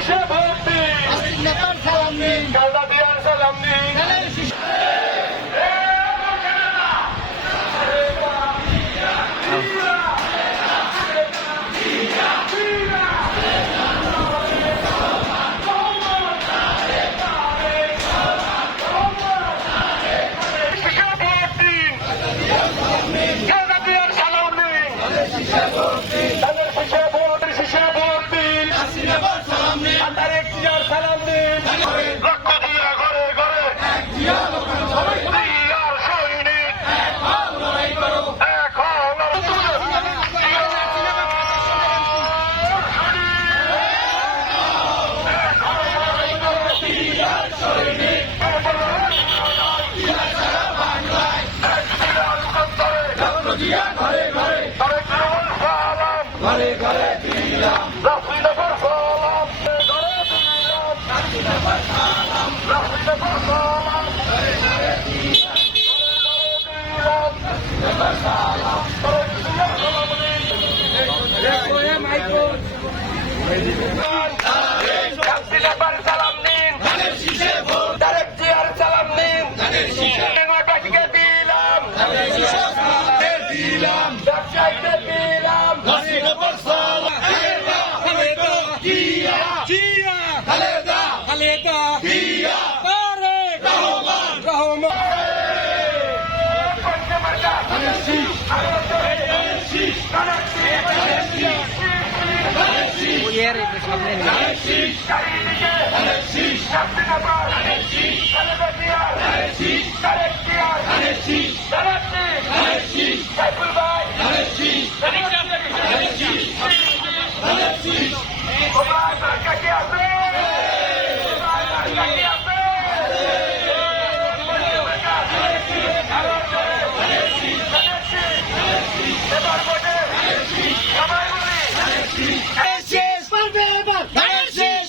Şişe ঘরে ঘরে। দিলাম সালাম। দিলাম জিয়া জিয়া খালেদা খালেদা জিয়া তারেক রহমান রহমান শেষ পারবে এবার শেষ দিলাম ঘরে ঘরে দিলাম খালেদা জিয়ার সালাম ঘরে ঘরে দিলাম ব্যবসায়িকদের দিন শ্রীনগর সালাম এবার শেষ এবার ভোটে শেষ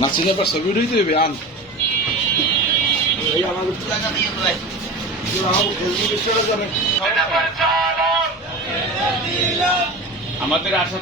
নাসিনে এবার ছবি উঠেই হবে আন। আমাদের আশা